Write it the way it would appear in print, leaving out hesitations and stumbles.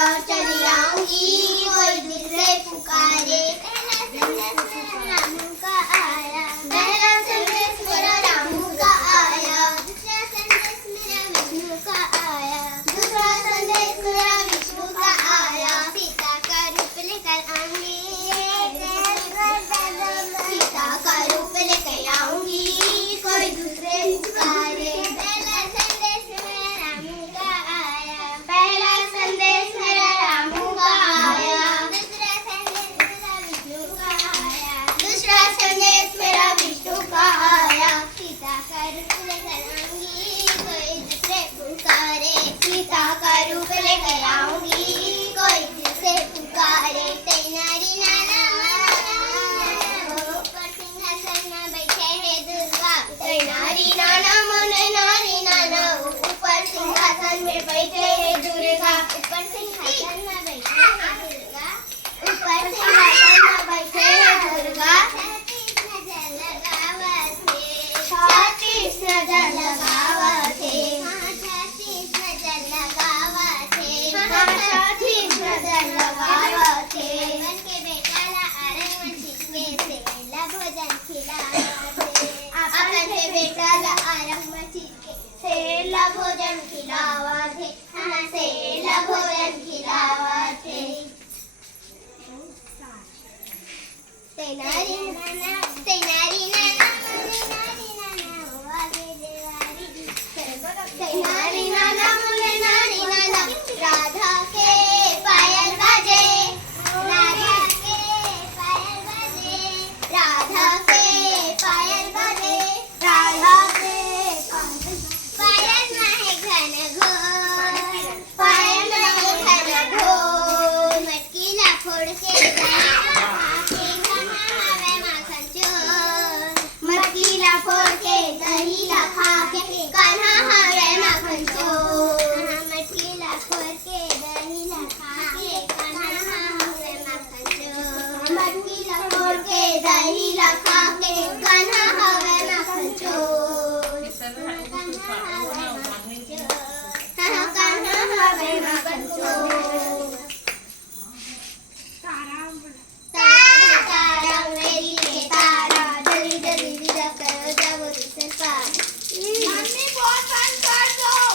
और चली आऊंगी, कोई दिल से पुकारे। पहला संदेश मेरा रामू का आया, पहला संदेश मेरा रामू का आया, दूसरा संदेश मेरा विष्णु का आया, दूसरा संदेश मेरा विष्णु का आया। सीता का रूप लेकर आऊंगी, सीता का रूप लेकर आऊंगी, कोई दूसरे पुकारे। पहला संदेश मेरा रामू का आया, पहला संदेश मेरा रामू का आया, दूसरा संदेश मेरा विष्णु का आया, दूसरा संदेश मेरा विष्णु का आया। सीता का रूप लेकर आऊंगी, कोई दूसरे पुकारे। सीता का रूप लेकर आऊंगी, कोई दूसरे पुकारे। तैनारी नाना ऊपर सिंहासन में बैठे हैं दुर्गा, तैनारी नाना मोने नारी नाना ऊपर सिंहासन में बैठे हैं दुर्गा, ऊपर सिंहासन में बैठे हैं दुर्गा, ऊपर सिंहासन में बैठे हैं दुर्गा। छत्तीस नजर लगावते, छत्तीस नजर लगावते, छत्तीस नजर लगावते। बन के बेटा ला आरंग में छिपके से ला भोजन खिलावते, अपन के बेटा ला आरंग में छिपके से ला भोजन खिलावते, हाँ से ला भोजन खिलावते। तैनारी नाना तैनारी नाना तैनारी नाना मुने नारी नाना, राधा के पायल बजे, राधा के पायल बजे, राधा के पायल बजे, राधा के पायल में घन घोर, पायल में घन घोर। मटकी ला फोड़ के मटकी ला फोड़ के दही ला खा के कान्हा हवे माखन चोर, मटकी ला फोड़ के दही ला खा के कान्हा हवे माखन चोर, मटकी ला फोड़ के दही ला खा के कान्हा हवे माखन चोर, कान्हा हवे माखन चोर, कान्हा हवे माखन चोर।